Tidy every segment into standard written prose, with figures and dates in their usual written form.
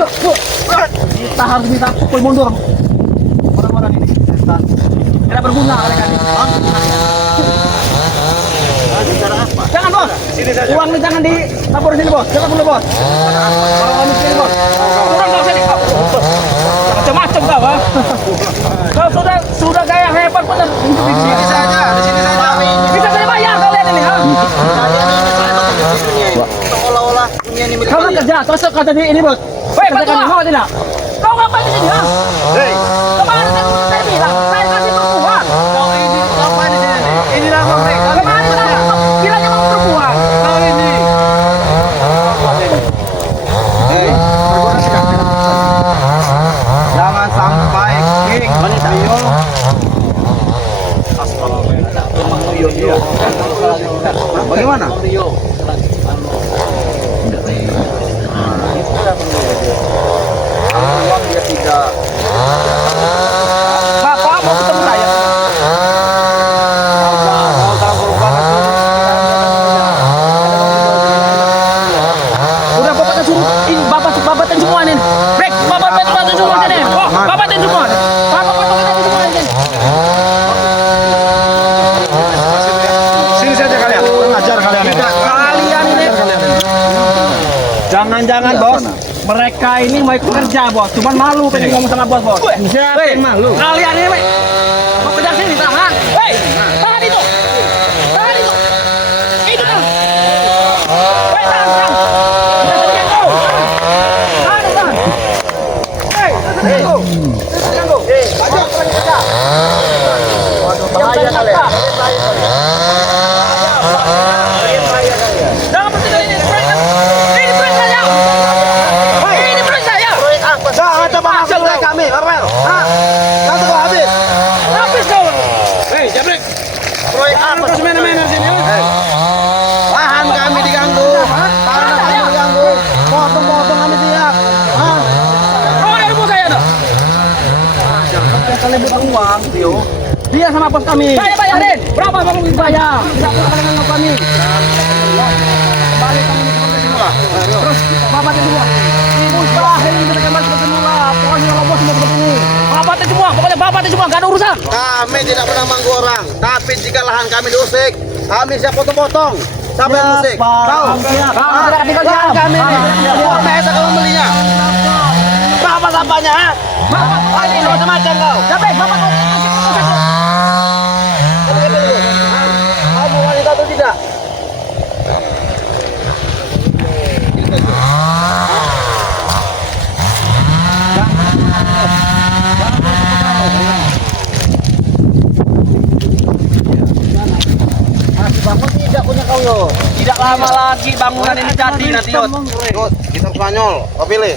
Kita harus minta pukul mundur orang-orang ini. Tidak berguna mereka ini. Jangan bos. Uang ini jangan ditabur sini bos. Jangan dulu bos. Orang miskin bos. Kurang kau sini kau. Macam-macam kau. Kau sudah gaya hebat benar. Di sini saja. Bisa saya bayar kalian ini ha. Seolah-olah punya ini milik kalian. Kau kerja, terus kata dia ini bos. Hei, kerjakan mau tidak? Kau ngapain di sini ha? Hei, kemarin saya bilang saya kasih perempuan. Kau ini ngapain di sini? Inilah mereka. Kemarin saya bilangnya mau perempuan. Kau ini. Hei, jangan sampai king wanita yo. Bagaimana? Uang dia tidak. Bapak mau ketemu saya. Udah bapak suruh ini bapak dan semua nih. Break, bapak semua sini. Oh, bapak dan semua. Bapak semua ini. Sini saja kalian. Ajar kalian ini. Kalian ini. Jangan-jangan bos. Mereka ini mau ikut kerja bos, cuman malu pengen ngomong sama bos. Siapa yang malu? Kalian ini mau kerja sini tahan. Hei, tahan itu. Tahan itu. Itu kan. Hei, tahan. Tahan. Hei, ganggu. Hei, banyak lagi kerja. Waduh, bahaya kalian. Jangan bertindak ini. Ini proyek saya. Kami, Marvel. Kau tuh habis. Habis kau. Hei, Jabrek. Proyek apa? Kau semena-mena sini. Lahan kami diganggu. Tanah kami diganggu. Potong-potong kami siap. Kau ada rumah saya dah. Kalian butuh uang, Tio. Dia sama bos kami. Saya bayarin. Berapa mau bayar? Tidak perlu dengan kami. Balik kami seperti semula. Terus bapak kedua. Ibu terakhir ini kita kembali seperti semula. Pokoknya kalau bos mau seperti ini. Bapak semua, pokoknya bapak semua, gak ada urusan. Kami tidak pernah mengganggu orang. Tapi jika lahan kami diusik, kami siap potong-potong. Siapa yang usik? Kau. Kau tidak tinggal diam. Kami ini. Biasa kamu belinya. Berapa sampahnya? Bapak, ini macam-macam kau. Siapa? Bapak kau. Kamu wanita atau tidak? Bangun tidak punya kau yo. Tidak lama lagi bangunan ini jadi nanti yo. Ikut kita Spanyol, kau pilih.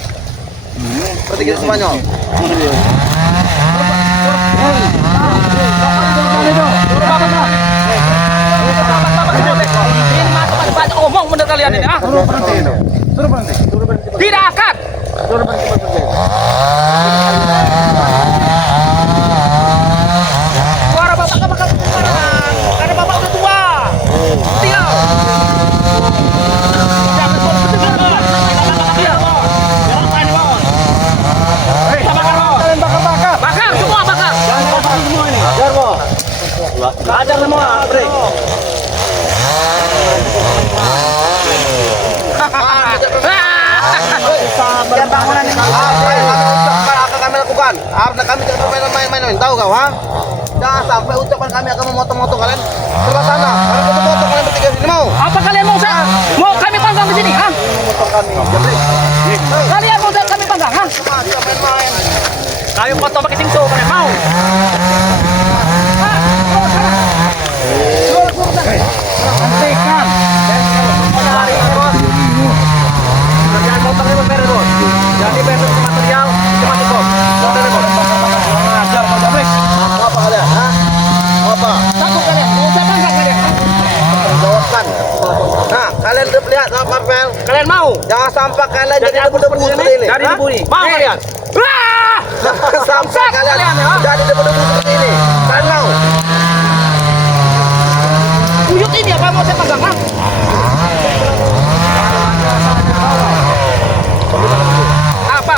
Seperti kita Spanyol. Ini omong bener kalian ini ah. Suruh berhenti. Tidak akan. Suruh berhenti. Suara bapak kan bakal kemana? Karena bapak udah tua. Tinggal. Jangan suara berdengar. Tinggal. Jangan main bangun. Hei, bakar. Kalian bakar. Bakar semua bakar. Jangan bakar semua ini. Ajar mo. Ajar semua. Break. Biar bangunan ini akan kami lakukan. Harus kami tidak main-main. Tahu kau ha? Jangan sampai ucapan kami akan memotong-motong kalian sebelah sana. Kalian potong-potong kalian bertiga sini mau? Apa kalian mau saya? Mau kami panggang di sini ha? Memotong kami. Kalian mau kami panggang ha? Jangan main-main. Kalian potong pakai singso kalian mau? Hentikan. Kerjaan potong ini beres bos. Jadi besok material cepat bos. Beres bos. Ajar kau Jabrik. Apa kalian? Ha? Apa? Takut kalian? Mau saya panggang kalian? Jawabkan. Nah, kalian udah lihat sama Marvel? Kalian mau? Jangan sampai kalian jadi debu-debu seperti ini. Jadi debu nih. Mau kalian? Sampai kalian jadi debu-debu seperti ini. Kalian mau? Buyut ini apa mau saya pegang? Apa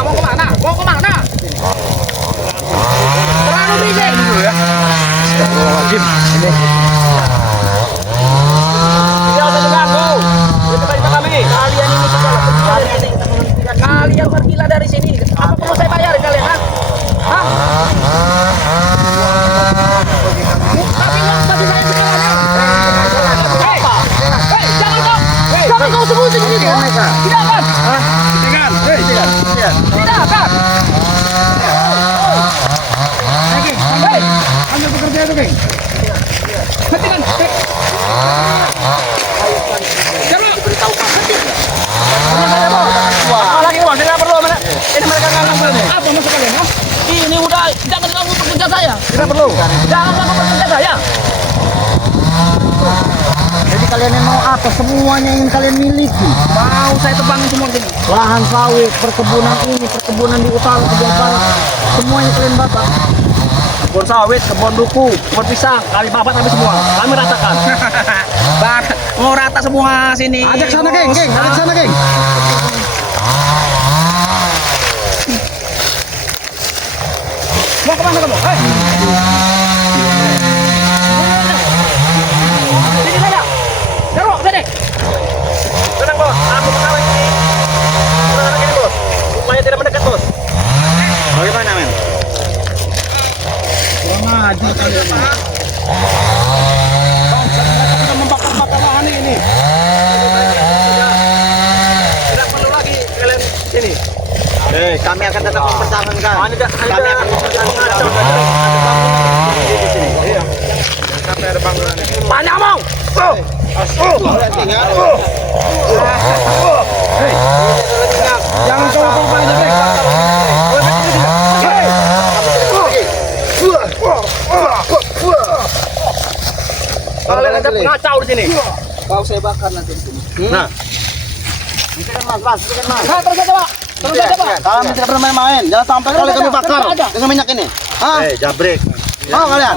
Kalian pergilah dari sini. Apa perlu saya bayar kalian? Hah? Hah? Tapi nggak bagi saya sekarang ya. Hei, jangan dong. Jangan kau sebut sendiri. Tidak kan? Tidak kan? Hei, Ambil pekerjaan itu, Geng. hentikan. Jangan beritahu Pak henti. Lagi bos, tidak perlu mana? Ini mereka nggak perlu. Apa maksud kalian? Ini udah jangan ganggu pekerja saya. Tidak perlu. Jangan ganggu pekerja saya. Jadi kalian yang mau apa? Semuanya yang kalian miliki. Mau saya tebangin semua sini. Lahan sawit, perkebunan ini, perkebunan di utara, kebun barat. Semuanya kalian bapak. Kebun sawit, kebun duku, kebun pisang, kami babat kami semua. Kami ratakan. Mau rata semua sini. Ajak sana, Geng. Ajak sana, Geng. Mau kemana kamu? Hei. Sini saja. Daruk, sini. Tenang bos, aku mengalah ini. Tenang ini bos. Supaya tidak mendekat bos. Bagaimana, men? Kurang ajar kalian. Bangsa mereka sudah membakar-bakar lahan ini. Tidak perlu lagi kalian sini. Kami akan tetap mempertahankan. Kami akan mempertahankan. Sampai ada bangunan ini. Banyak omong. Jangan kau apa-apa aja, Bek. Kalian ada pengacau di sini. Kau saya bakar nanti di sini. Nah. Itu kan Mas. Nah, terus aja, Pak. Terus aja, Pak. Kami tidak pernah main-main. Jangan sampai kali kami bakar dengan minyak ini. Hah? Jabrik. Mau kalian?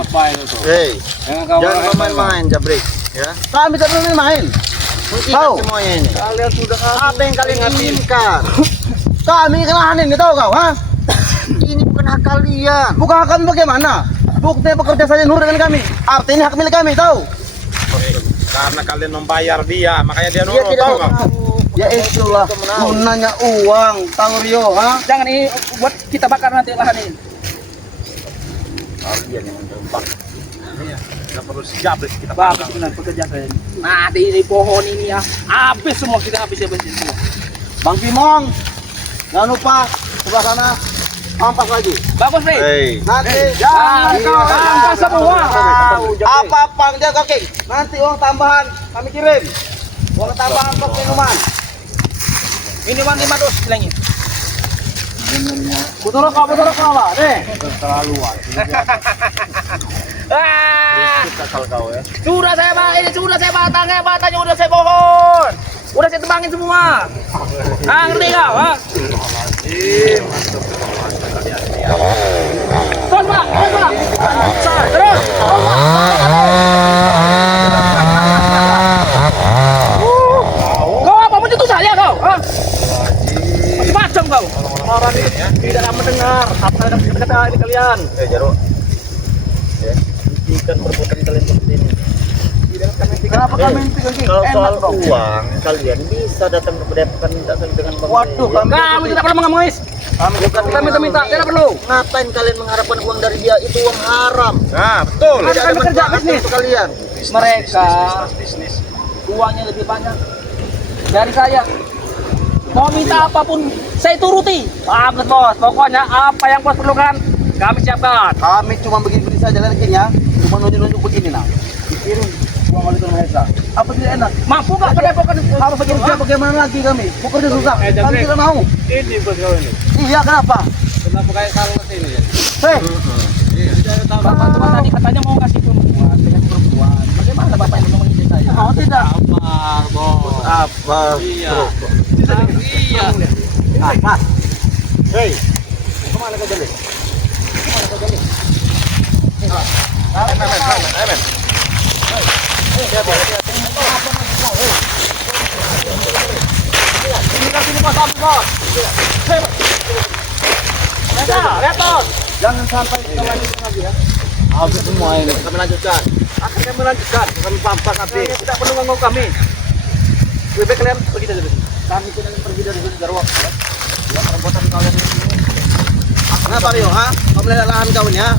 Hei, Jangan main-main, jabrik. ya. Kami tidak pernah main. Tahu? Semuanya ini. Kalian sudah apa yang kalian inginkan? Kami kelahan ini tahu kau, ha? Ini bukan hak kalian. Bukan hak kami bagaimana? Bukti bekerja saja nur dengan kami. Artinya hak milik kami, tahu? Karena kalian membayar dia, makanya dia Dia nurut, tidak tahu mau. nggak? Ya itulah gunanya uang, tahu Rio, ha? Jangan ini buat kita bakar nanti lahan ini. Kalian yang menjebak. Iya, nggak perlu sejabrik kita Bagus bakar. benar pekerja saya ini. Nah, di pohon ini ya, habis semua kita habis semua. Bang Timong, jangan lupa sebelah sana ampas lagi. Bagus, Bre. Hei, Nanti Jangan kau ampas semua. apa-apa dia kaki. Nanti uang tambahan kami kirim. Uang tambahan untuk minuman. Minuman 500 bilangnya. Betul kau lah, deh. kasal kau ya. Sudah saya batangnya udah saya pohon. Udah saya tebangin semua. Ah, ngerti kau? Ha? Terus, Pak. Terus. Kau apa menyentuh saya kau? Ha? Macam kau. Orang ini tidak akan mendengar apa yang kata ini kalian. Jarwo. Ya, hentikan perbuatan kalian seperti ini. Kenapa kami hentikan Ki? Kalau soal Enak dong. uang, kalian bisa datang ke Depan datang dengan Bang Waduh, Dewi. Kami tidak perlu mengemis. Kita minta, tidak perlu. Ngapain kalian mengharapkan uang dari dia? Itu uang haram. Nah, betul. Kan kami kerja bisnis. Untuk kalian. Mereka uangnya lebih banyak dari saya. Mau minta apapun saya turuti. Bagus bos. Pokoknya apa yang bos perlukan kami siapkan. Kami cuma begini-begini saja lagi ya. Cuma nunjuk-nunjuk begini nah. Dikirim uang oleh Tuan Maha Esa. Apa tidak enak? Mampu nggak kedepokan Harus bekerja bagaimana lagi kami? Bekerja susah. Kami tidak mau. Ini bos kau ini. Iya, kenapa? Kenapa kayak kalau ini ya? Hei, Bapak cuma tadi katanya mau ngasih perempuan, dengan perempuan. Bagaimana bapak yang mau mengisi saya? mau tidak? Apa? Iya. Iya. Ah, Mas. Hei, Kemana kau beli? Amen. Ini kasih ini bos, bos. Lihat bos. Jangan sampai kita lanjutkan lagi ya. Habis semua ini. Kami lanjutkan. Akan kami melanjutkan. Kami pampas nanti. Tidak perlu ngomong kami. Lebih baik kalian pergi dari sini. Kami tidak pergi dari sini Jarwo. Ya perbuatan kalian ini. Kenapa Rio? Ha? Kau melihat lahan kau ini ya?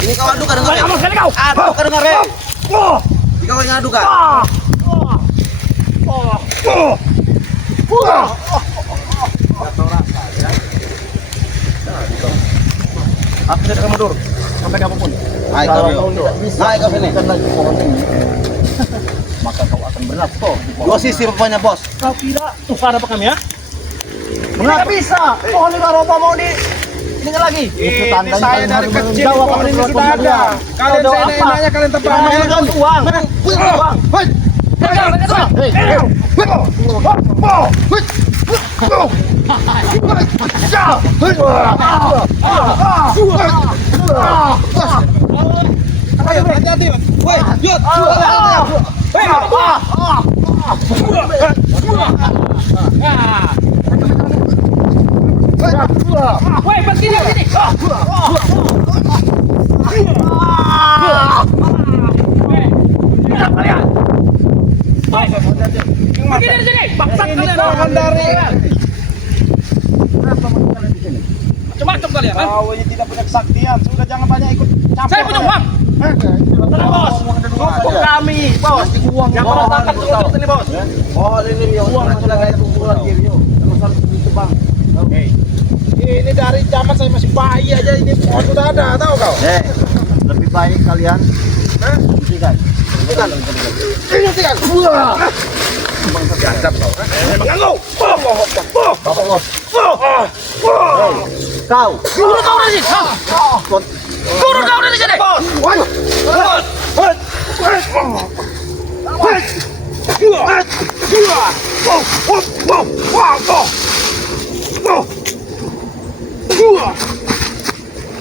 Ini kau adu kan dengar? Kamu sekali kau. Adu kan dengar? Ini kau yang adu kan? Aku tidak akan mundur sampai kapanpun. Naik kau Rio. Naik kau sini. Lagi pohon ini. Maka kau akan bernafsu. Dua sisi rupanya bos. Kau kira tuh ada apa kami ya? Tidak bisa. Pohon ini kalau mau di ini lagi. Itu tandanya saya dari kecil pohon ini sudah ada. Kalian saya nanya kalian tebang. Uang. Uang. Hati-hati. Woi, Yud. Woi, begini sini. Begini di sini. Bangsat kalian. Jangan dari. Macam-macam kalian kan? Kau ini tidak punya kesaktian. Sudah jangan banyak ikut campur. Saya punya uang. Tenang bos. Untuk kami, bos. Yang merasakan terus ini, bos. Oh, ini Rio. Uang sudah kayak tunggu lagi, Rio. Terus harus begitu, Bang. Ini dari zaman saya masih bayi aja ini pohon sudah ada, tahu kau? Lebih baik kalian hentikan. Hentikan. Hentikan. Gantap kau. Mengganggu. Bapak bos. Kau. Turun kau dari sini. Turun kau dari sini.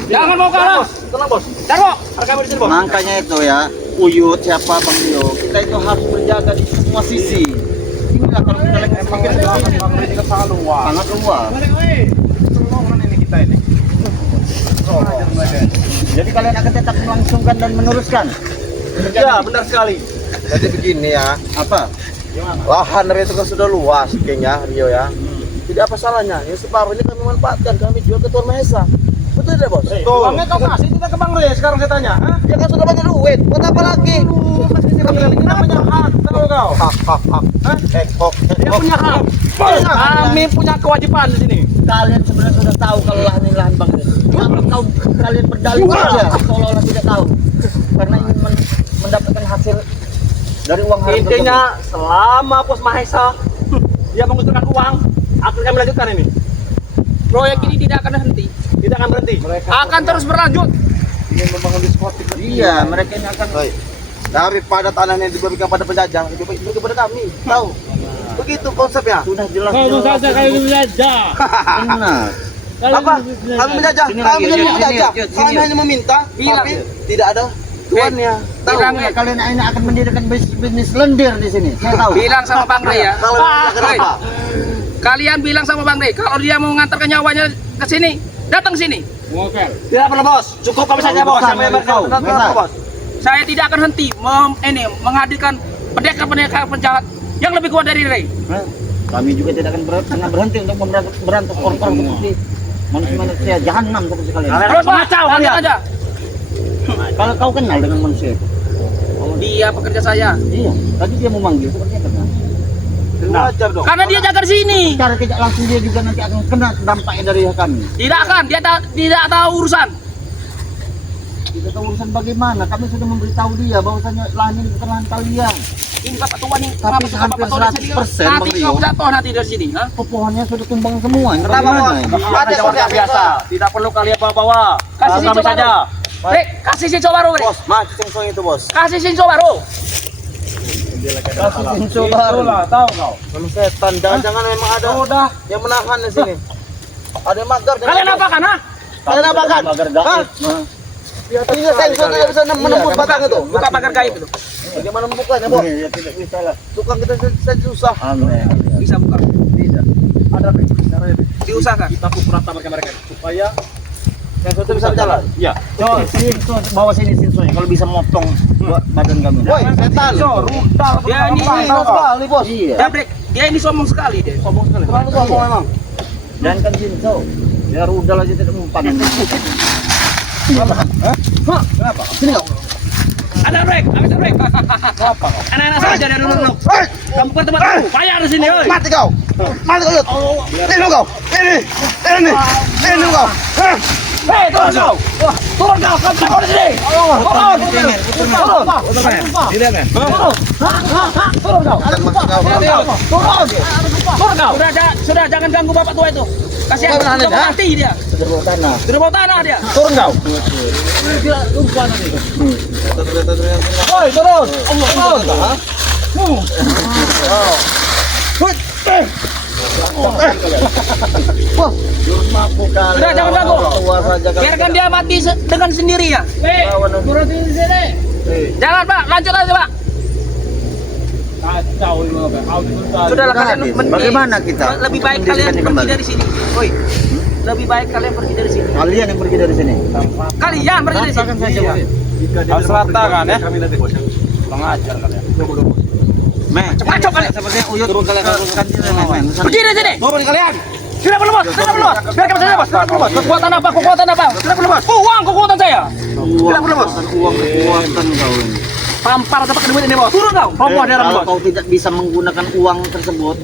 Jangan mau kalah. Tenang, bos. Jarwo, harga di sini, Bos. Makanya itu ya, Uyut siapa Bang Rio, kita itu harus berjaga di semua sisi. Inilah kalau kita lagi semakin sangat luas. Ini kita ini. Jadi kalian akan tetap melangsungkan dan meneruskan. Ya, benar sekali. Jadi begini ya. Apa? Lahan Rio itu kan sudah luas, kayaknya Rio ya. Tidak apa salahnya. Yang separuh ini kami manfaatkan, kami jual ke Tuan Mahesa. Betul tidak, bos? Uangnya kau kasih tidak ke Bang Rey sekarang saya tanya. Hah? Ya kan sudah banyak duit. Buat apa lagi? Ini namanya hak, tahu kau? Hak. Dia punya hak. Kami punya kewajiban di sini. Kalian sebenarnya sudah tahu kalau lahan ini lahan Bang Rio. Kenapa kalian berdalih saja seolah-olah tidak tahu? Karena ingin mendapatkan hasil dari uang haram. Intinya selama Pos Mahesa dia mengusulkan uang, akan kami lanjutkan ini. Proyek ini tidak akan berhenti. Tidak akan berhenti. Akan terus berlanjut. Ingin membangun diskotik. Iya, mereka ini akan daripada tanah yang diberikan pada penjajah lebih baik diberikan kepada kami. Tahu? Begitu konsepnya. Sudah jelas. belajar. Benar. Apa? Kami menjajah. Kami menjadi penjajah. Kami hanya meminta, tapi tidak ada tuannya. Tahu? Bilang Ya, kalian ini akan mendirikan bisnis lendir di sini. Saya tahu. Bilang sama Bang Rey ya. Kalau kenapa? Kalian bilang sama Bang Rey kalau dia mau mengantarkan nyawanya ke sini, datang sini. Tidak perlu bos. Cukup kami saja bos. Sampai kau. bos. Saya tidak akan henti menghadirkan pendekar-pendekar penjahat yang lebih kuat dari Rey. Kami juga tidak akan pernah berhenti untuk memberantas orang-orang seperti manusia jahanam seperti kalian. Terus mengacau kalian aja. Kalau kau kenal dengan manusia itu? Dia pekerja saya. Iya. Tadi dia mau manggil seperti apa? Wajar dong. Karena dia jaga di sini. Cara tidak langsung dia juga nanti akan kena dampaknya dari kami. Tidak akan, dia tidak tahu urusan. Tidak tahu urusan bagaimana. Kami sudah memberitahu dia bahwasanya lahan ini bukan lahan kalian. Ini Bapak tua nih, Tapi kenapa hampir Bapak tua di sini? 100% Nanti Bang kau Rio. jatuh nanti dari sini, ha? Pohonnya sudah tumbang semua. Ini Kenapa, bagaimana Bos? ini? Ada jawabnya biasa. Tidak perlu kalian bawa-bawa. Kasih Kami sinco saja. baru. Rek, kasih sinco baru, Rek. Bos, mati sengsong itu bos. Kasih sinco baru. Kasih sinco baru. Tahu kau. Memang setan. Jangan memang ada yang menahan di sini. Ada yang magar. Kalian apa kan, ha? Kalian apa kan? Magar Hah? gaib. Ini sensor tidak bisa menembus batang itu. Buka pagar gaib itu. Bagaimana membukanya, Bos? Ya tidak bisa lah. Tukang kita saja susah. Aneh. Bisa buka. Tidak. Ada cara Diusahakan. kita pukul rata mereka supaya Sensor itu bisa berjalan. ya. Coy, sini, bawa sini sensornya kalau bisa motong badan kami. Woi, setan. Rudal. Dia ini Tahu sekali, Bos. Iya. Jabrik, Dia ini sombong sekali, dia sombong sekali. Terlalu sombong memang. Jangan kan Jinso. Biar rudal aja tidak mempan. Kenapa? Sini kau. Ada break, habis break. Apa? Anak-anak saja dari dulu. Hei! Kamu ke tempat aku, bayar di sini, oi. Mati kau. Mati kau. Yud. Ini lu kau. Ini lu kau. Hei, turun kau. Wah, turun kau, kamu turun di sini. Turun. Turun kau. Turun kau. Sudah jangan ganggu bapak tua itu. Kasihan sudah mati dia. Sudah bawa tanah dia. Turun kau. Woi, turun. Allah. Sudah jangan ganggu. Biarkan dia mati dengan sendirinya. Turun di sini. Jangan Pak, lanjut aja Pak. Sudahlah kalian Bagaimana kita? lebih baik kalian pergi dari sini. Woi. Lebih baik kalian pergi dari sini. Kalian yang pergi dari sini. Kalian pergi dari sini. Harus rata kan ya? Pengajar kalian. Cepat kalian. Sepertinya Uyut turun kalian kan Pergi dari sini. Mau pergi kalian. Tidak perlu bos. Tidak perlu bos. Biar kami saja bos. Tidak perlu bos. Kekuatan apa? Kekuatan apa? Tidak perlu bos. Kekuatan saya. Tidak perlu bos. Kekuatan kau ini. Tampar dapat duit ini bos. Turun kau. Roboh darah Kalau bos. kau tidak bisa menggunakan uang tersebut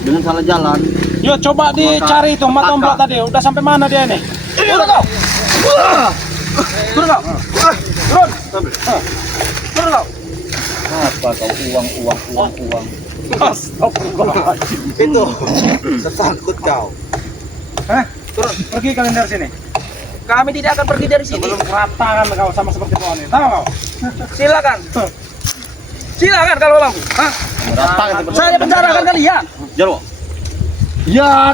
dengan salah jalan, Yuk coba dicari itu mat ombak tadi. Udah sampai mana dia ini? Turun kau. Turun kau. Turun. Turun kau. apa kau uang. Itu tersangkut kau. Turun. Pergi kalian dari sini. Kami tidak akan pergi dari sini. Belum rata kan kau sama seperti pohon ini. Tahu kau? Silakan. Silakan kalau mau. Hah? Saya penjarakan kalian. Jaro. Ya.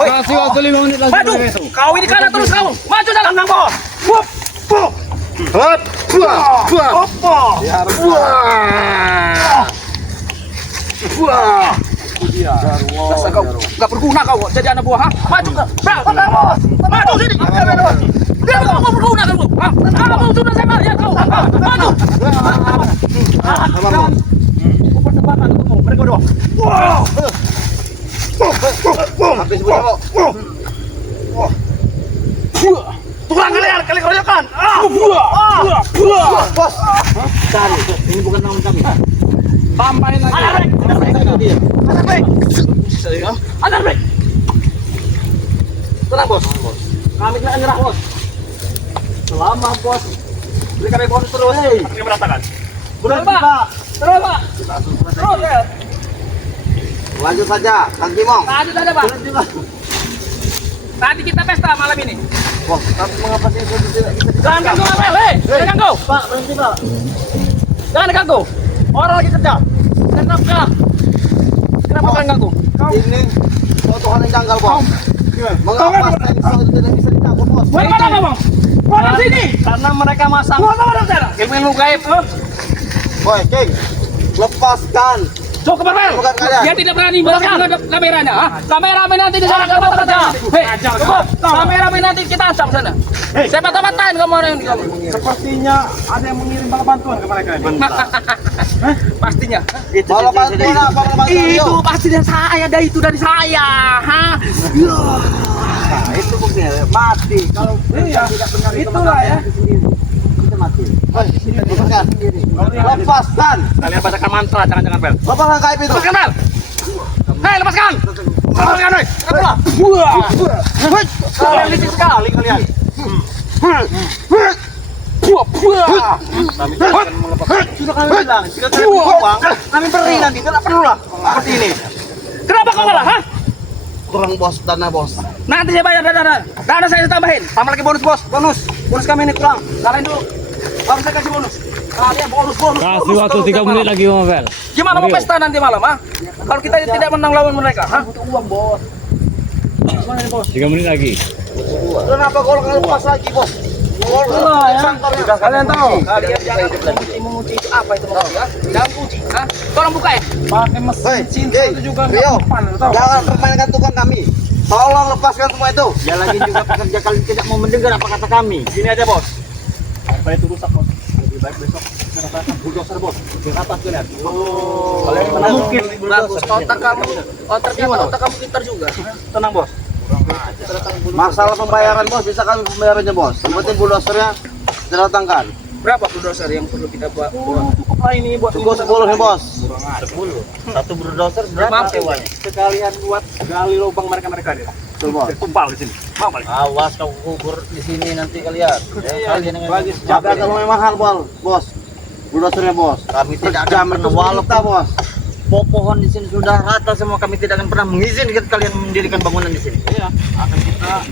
Kasih waktu 5 menit lagi. Maju. Kau ini kanan terus kau. Maju dalam nang bos. Dasar kau nggak berguna kau jadi anak buah. Maju kau. Maju sini. Dia nggak mau berguna kau. Kamu sudah saya lihat kau. Maju. Pertempatan ketemu mereka berdua. Habis punya kau. Turun kalian kerjakan. Bos. Cari. Ini bukan namun kami. Tambahin lagi. Ada break. Tenang bos. Kami tidak nyerah bos. Selama bos beri kami bonus terus. Kami meratakan. Terus Pak. Terus Pak. Terus ya. Lanjut saja, Kang Kimong. Lanjut aja Pak. Nanti kita pesta malam ini. Bos, tapi mengapa sih tidak kita? Jangan ganggu Amel, jangan ganggu. Pak, berhenti Pak. Jangan ganggu. Orang lagi kerja. Kenapa kalian ganggu? Ini Tuhan yang janggal, Bos. Mengapa Stenso itu tidak bisa dicabut, Bos? Bagaimana Bang? Mana sini? Karena mereka masang Mana sana? Ilmu gaib. Boy, King, lepaskan. So kemarin, Bukan kalian. dia tidak berani menghadap kameranya. Ha? Kameramen nanti di sana kamu kerja. Hei, kameramen nanti kita ancam sana. Siapa tahu matain kamu orang ini kamu. Sepertinya ada yang mengirim bala bantuan ke mereka ini. Pastinya. Malah bantuan apa? Malah bantuan Itu pasti dari saya, dari saya. Ha? Nah, itu buktinya mati. Kalau Iya, tidak benar itu itulah ya. kita mati. Lepaskan. Lepaskan. Kalian bacakan mantra, jangan bel. Lepaskan gaib itu. Lepaskan bel. Hei, lepaskan. Lepaskan, hei. Keluar. Kalian licik sekali kalian. Sudah kami bilang, jika kalian buang, kami beri nanti. Tidak perlu lah seperti ini. Kenapa kau kalah, ha? Kurang bos, dana bos. Nanti saya bayar dana. Dana saya tambahin. Tambah lagi bonus bos. Bonus kami ini kurang. Kalian dulu. Baru saya kasih bonus. Kalian bonus. Kasih waktu 3 menit lagi Mabel. Gimana mau pesta nanti malam, ha? Kalau kita tidak menang lawan mereka, ha? 3 menit lagi. Kenapa kau lepas lagi, bos? Kalian tahu? Kalian jangan menguji itu apa itu maksudnya? Jangan uji, ha? Tolong buka ya. Pakai Hei, mesin cinta King, itu juga Rio, nggak mempan, tahu? jangan permainkan tukang kami. Tolong lepaskan semua itu. Ya lagi juga pekerja kalian tidak mau mendengar apa kata kami. Gini aja bos. Apa itu rusak bos? baik besok kita datangkan bulldozer bos. Di atas kalian. Kalian mana mungkin bagus. Otak kamu pintar juga. Tenang bos. Masalah pembayaran bos bisa kami pembayarannya bos. Yang penting bulldozernya kita datangkan. Berapa bulldozer yang perlu kita buat? Cukup lah ini bos. Cukup 10 nih bos. 10. Satu bulldozer berapa sewanya? Sekalian buat gali lubang mereka deh. Tuh bos. Kumpal di sini. Mau balik. Awas kau kubur di sini nanti kalian. Kalian yang Tapi agak lumayan mahal bos. Bulldozernya bos. kami tidak Jam akan itu pernah walaupun bos. pohon di sini sudah rata semua, kami tidak akan pernah mengizinkan kalian mendirikan bangunan di sini. Iya. Akan kita.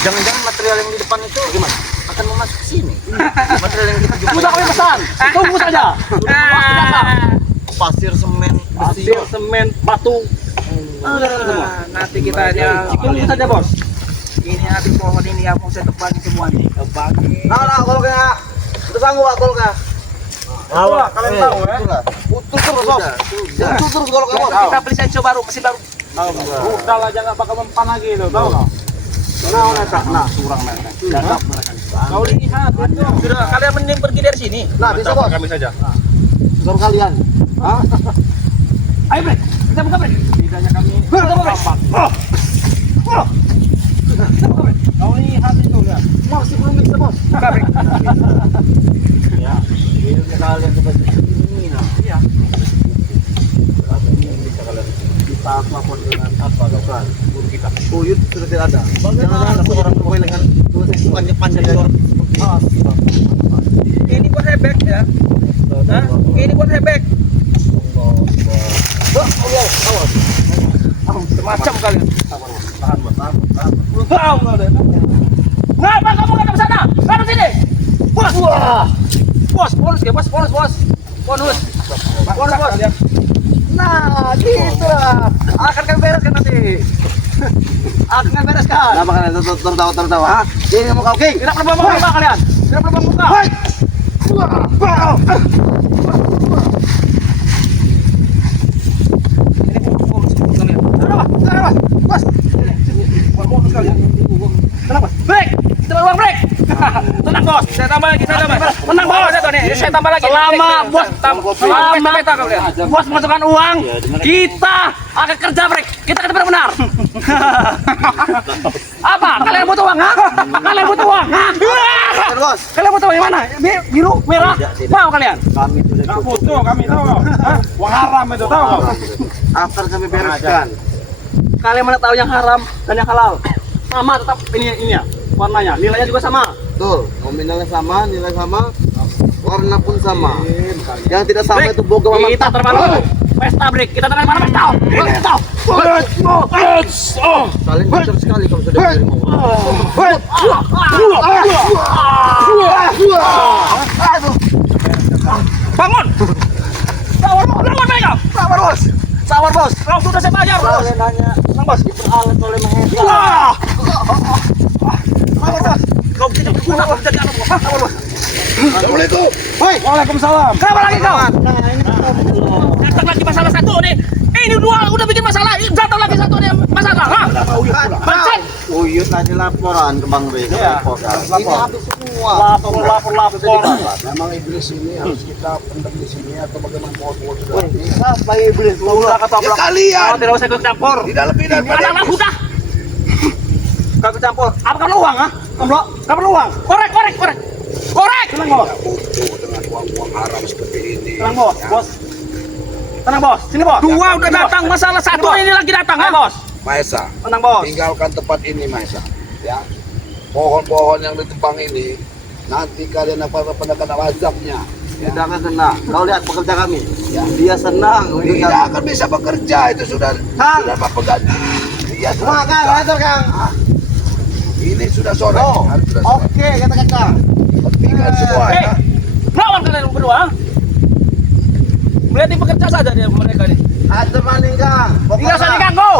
Jangan-jangan material yang di depan itu gimana? Akan masuk ke sini. Material yang kita jual. Sudah kami pesan. Tunggu saja. Pasir, semen, besi. Pasir, semen, batu. Nanti kita hanya Tunggu saja bos. ini habis pohon ini yang mau saya tebangi semuanya. Tebangi. Nah, kalau kena itu sanggup pak kalau kena. Awak Kalian tahu ya? Utuh terus bos. Utuh terus kalau kamu. Kita beli sensor baru, mesin baru. Udah lah jangan bakal mempan lagi itu, tahu nggak? Nah, surang mereka. Jadap mereka. Kau lihat itu. Sudah kalian mending pergi dari sini. Nah, bisa bos. Kami saja. Suruh kalian. Hah? Ayo break. Kita buka break. Tidaknya kami. Tampak. Kau lihat itu ya. Masih belum bisa bos. Buka break. Ya, ini kalian seperti ini. Nah, Iya. bisa kalian. Kita lapor dengan apa kan? Guru kita. Tuyut sudah tidak ada. Jangan ada seorang pemain dengan dua sesuatu panjang di luar. Ini buat hebek ya. Hah? Ini buat hebek. Semacam kalian. Tahan bos. Ngapa kamu nggak ke sana? Ke sini. Bos. Bos, bonus ya, bos. Bonus. Nah, gitu lah. Akan kami bereskan nanti. Akan kami bereskan. Kenapa kalian tertawa? Hah? Ini mau kau king? Tidak perlu buka kalian. Tidak perlu buka. Kenapa? Break. Kita uang break. Tenang bos. Saya tambah lagi. Tenang bos. Saya tambah lagi. Selama bos bos masukkan uang, kita akan kerja break. Kita akan benar-benar. Apa? Kalian butuh uang? Ha? Kalian butuh uang? Ha? Bos. Kalian butuh uang yang mana? Biru, merah? Mau kalian? Kami sudah Nggak butuh kami tahu nggak? Hah? Uang haram itu tahu nggak? Akan kami bereskan. Kalian mana tahu yang haram dan yang halal? Sama tetap ini ya. Warnanya, nilainya juga sama. Betul. Nominalnya sama, nilai sama, warna pun sama. Yang tidak sama itu boga Kita mantap. terbang pesta break. Kita terbang mana pesta? kalian pintar sekali kalau sudah menerima uang. Bangun! Bangun mereka! Sabar bos. Kau sudah saya bayar, bos. Kalian hanya Bos. diperalat oleh mahasiswa. Wah! Kau tidak berguna kau jadi anak buah. Sabar, bos. Assalamualaikum. Hoi. Waalaikumsalam. Kenapa lagi kau? Nah, ini Datang lagi masalah satu nih. Ini dua udah bikin masalah. Datang lagi satu nih masalah. Ha? Bancet. Uyut nanti laporan ke Bang Rey. Iya. Ini habis semua. Lapor. Memang iblis ini harus kita pendam di sini atau bagaimana pohon-pohon sudah. Siapa iblis? Udah kata Ya kalian. Kau tidak usah ikut campur. Tidak lebih Ini adalah udah. Kau ikut campur. Apa kamu uang, ha? Kamu perlu uang. Korek. Tenang, bos. dengan uang-uang haram seperti ini. Tenang, bos. Bos. Tenang, bos. Sini, bos. Dua udah datang. Masalah satu ini lagi datang, ha, bos. Maesa, Tenang, bos. tinggalkan tempat ini Maesa. Ya, pohon-pohon yang ditebang ini nanti kalian apa kena azabnya. Tidak akan senang. Kau lihat pekerja kami. Ya, dia senang. Tidak akan bisa bekerja itu sudah bapak gaji. Dia sudah Kang, atur Kang. ini sudah sore. Oh, Hari sudah sore. oke, katakan Kang. Tinggal semua ya. Lawan kalian berdua, ha? Melihat pekerja saja dia mereka ini. Atur maning Kang. Tinggal saya diganggu.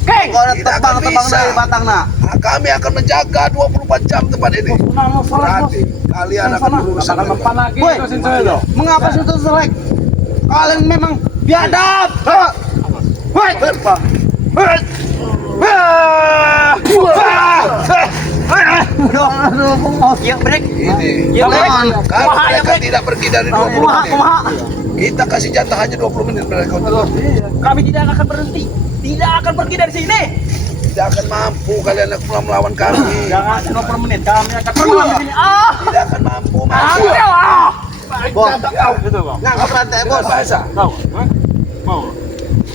Keng. Kau ada Tidak akan tebang-tebang bisa. dari batang nak. Nah, kami akan menjaga 24 jam tempat ini. Berarti kalian akan berurusan dengan kami. Woi, mengapa situ selek? Kalian memang biadab. Woi, Aduh, mau siap break. Ini. Ya, Brek. Kalau Kumaha ya, mereka Brek. tidak pergi dari 20 menit, kita kasih jatah hanya 20 menit mereka untuk Kami tidak akan berhenti. Tidak akan pergi dari sini. tidak akan mampu kalian melawan kami. Jangan 20 menit. Kami akan pergi dari sini. Tidak akan mampu mas. Bos, ngangkut rantai, Dengan bos. bahasa. Tahu?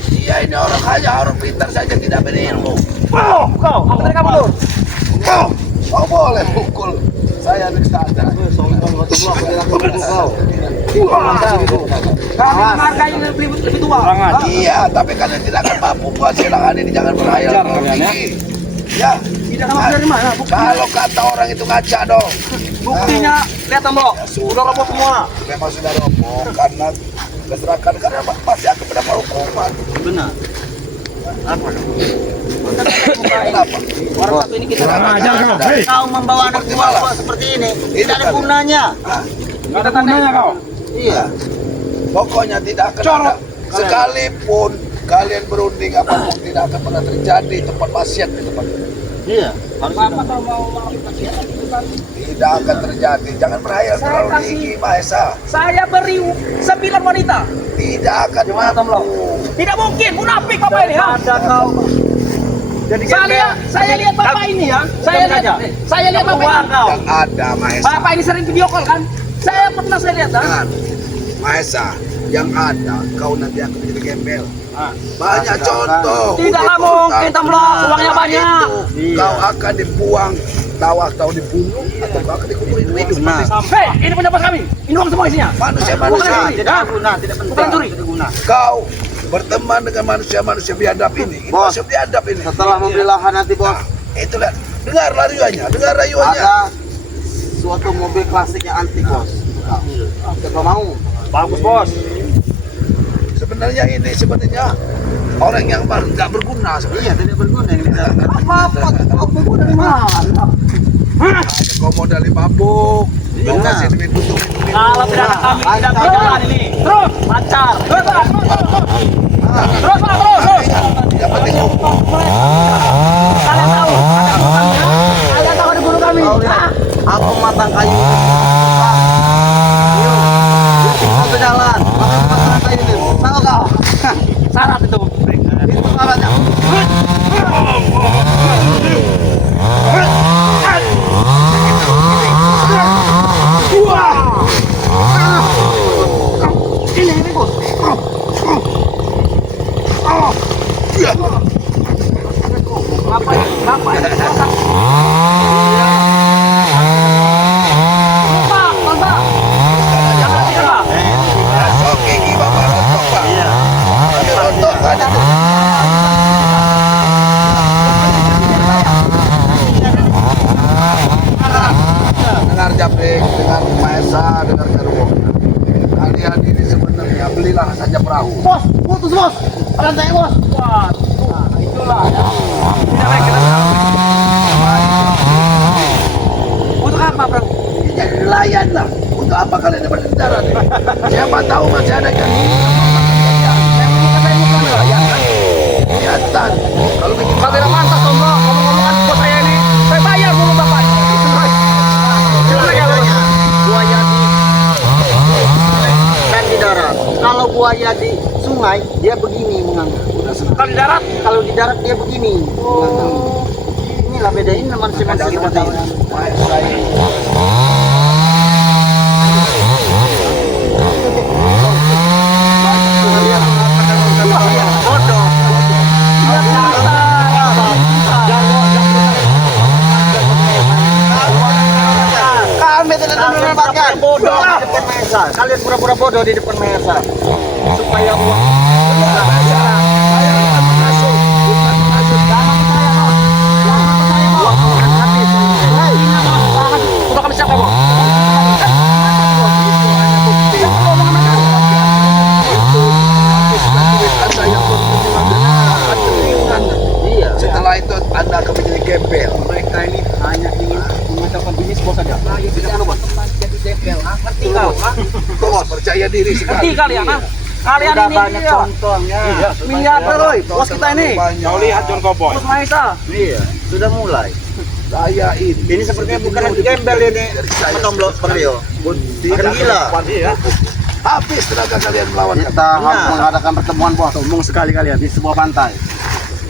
Dia ini orang kaya, orang pintar saja tidak berilmu. Kau, apa dari kamu Lur? Kau boleh pukul saya di sana. Kami menghargai yang lebih tua. Iya, tapi kalian tidak akan mampu buat silangan ini, jangan berhayal terlalu tinggi. Ya, Tidak tahu dari mana. kalau kata orang itu ngaca dong. Buktinya lihat Mbok. Sudah roboh semua. Memang sudah roboh karena keserakan karena masih akan mendapat hukuman. Benar. Apa? Kenapa? Orang satu ini kita Kau membawa anak buah seperti ini, tidak ada gunanya. Enggak ada tandanya kau. Iya. Pokoknya tidak akan ada. Sekalipun kalian berunding apapun tidak akan pernah terjadi tempat maksiat di tempat ini. Iya. Bapak kalau mau melakukan itu kan Tidak akan terjadi. Jangan berhayal Saya terlalu kasih- tinggi, Mahesa. saya beri 9 wanita. Tidak akan mampu. Tidak mungkin, munafik Bapak ini ya. Saya lihat Bapak ini ya. Saya lihat Bapak ini. Yang ada, Mahesa. Bapak ini sering video call kan? Saya pernah lihat kan? Jangan. Mahesa, yang ada kau nanti akan menjadi gembel. Banyak contoh. Tidaklah mungkin Tamblok, uangnya banyak. Kau akan dibuang, tahu atau dibunuh, atau kau akan dikubur hidup-hidup. Hei, ini pendapat kami. Ini uang semua isinya. Manusia-manusia. Tidak guna, tidak penting. Bukan curi. Tidak guna. Kau berteman dengan manusia-manusia biadab ini. Ini Bos, manusia biadab ini. Setelah membeli lahan nanti, bos, Nah, itulah. Dengar rayuannya, dengar rayuannya. ada suatu mobil klasiknya antik, bos. Siapa mau? Bagus bos. Sebenarnya ini sebenarnya orang yang nggak berguna sebenarnya. Iya, tidak berguna ini. Apa dari mana? Kau modal di mabuk, kau Benar. kasih duit untuk Kalau tidak ada kami tidak berjalan ini. Terus, lancar. Terus, Pak. Terus, Pak. Terus. yang penting hukum. Kalian tahu ada guru kami. Kalian tahu ada guru kami. Kau lihat, aku matang kayu. Mau ke jalan, aku matang kayu ini. Tahu kau? Syarat itu. Itu syaratnya. Ini bos. Apa ini? Apa ini? Pak, Pak. Jangan lagi, Pak. Oke, gimana rontok pak? Tapi rontok kan itu. Dengar Japrik, dengar Maesa, dengar Garwo. Kalian ini sebenarnya belilah saja perahu. Bos, putus bos. Rantai bos. Wah, itulah ya. Tidak baik kita. Untuk apa, Bro? Jadi nelayan lah. Untuk apa kalian dapat darat ini? Siapa tahu masih ada kan? Kelihatan. Kalau bikin Kalau tidak pantas, Om Bro. Ngomong-ngomongan bos saya ini. Saya bayar dulu Bapak. Buaya di kan di darat. Kalau buaya di sungai, dia begini menganggap. Kalau di darat, Kalau di darat dia begini menganggap. Inilah bedain manusia-manusia seperti ini. Maesa ini. Bodoh. Kami tidak memanfaatkan bodoh di depan Mahesa. Kalian pura-pura bodoh di depan Mahesa. Supaya uang sudah kami siapkan, Bos. Iya. Setelah itu Anda akan menjadi gembel. Mereka ini hanya ingin mengacaukan bisnis bos saja. Jadi gembel, ha? Ngerti kau, ha? Kau percaya diri Ngerti sekali. kalian, ha? Kalian Udah ini banyak iya. contohnya. Miliarder, woy. Bos kita ini. Kau lihat John Cowboy. Bos Maesa. Iya, sudah mulai. Saya ini. Ini sepertinya bukan lagi gembel ini. Matomblo seperti yo. Akan gila. Habis tenaga kalian melawan Kita harus mengadakan pertemuan bos. Sombong sekali kalian di sebuah pantai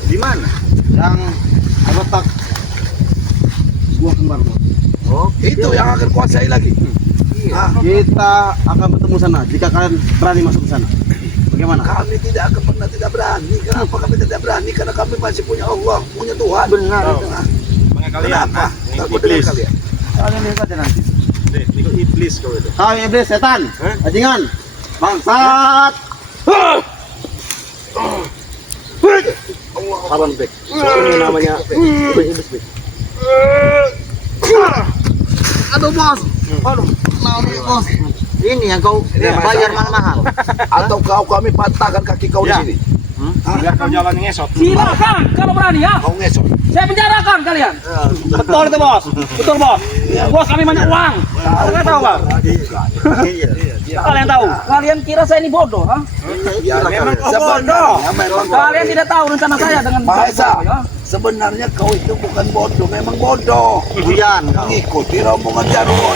Di mana? yang terletak sebuah kembar bos. Oh, Itu yang akan kuasai lagi. Ah, Kita akan bertemu sana jika kalian berani masuk ke sana. Bagaimana? kami tidak akan pernah tidak berani. Kenapa kami tidak berani? Karena kami masih punya Allah, punya Tuhan. benar itu. Nah, Makanya kalian. kenapa? Ini Takut dengan iblis. kalian. Kalian lihat saja nanti. Ini iblis kau itu. Hai iblis, setan, bajingan, bangsat. Abang Bek. Ini namanya iblis Bek. Aduh bos. Aduh. Namanya bos. Ini yang kau bayar mahal-mahal. Atau kami patahkan kaki kau di sini. Biar kau jalan ngesot. Silakan kalau berani ya. Kau ngesot. Saya penjarakan kalian. Betul itu bos. Betul bos. Bos kami banyak uang. Kalian tahu bang? Iya. Kalian tahu? Kalian kira saya ini bodoh, ha? Ya, Memang kau sebenarnya memang Kalian tidak tahu rencana saya dengan Maesa. ya? Sebenarnya kau itu bukan bodoh, memang bodoh. Buyan kau. Mengikuti rombongan Jarwo.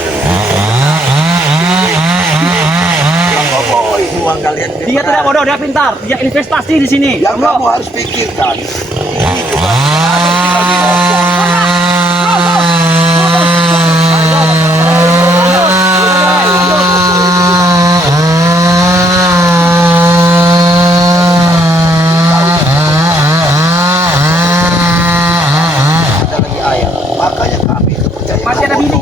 Boy, Uang kalian. Dia tidak bodoh, dia pintar. Dia investasi di sini. yang Allah. kamu harus pikirkan. Ini juga Ada lagi ayam. makanya kami itu percaya. Masih ada bini.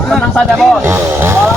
Tenang saja bos. Kalau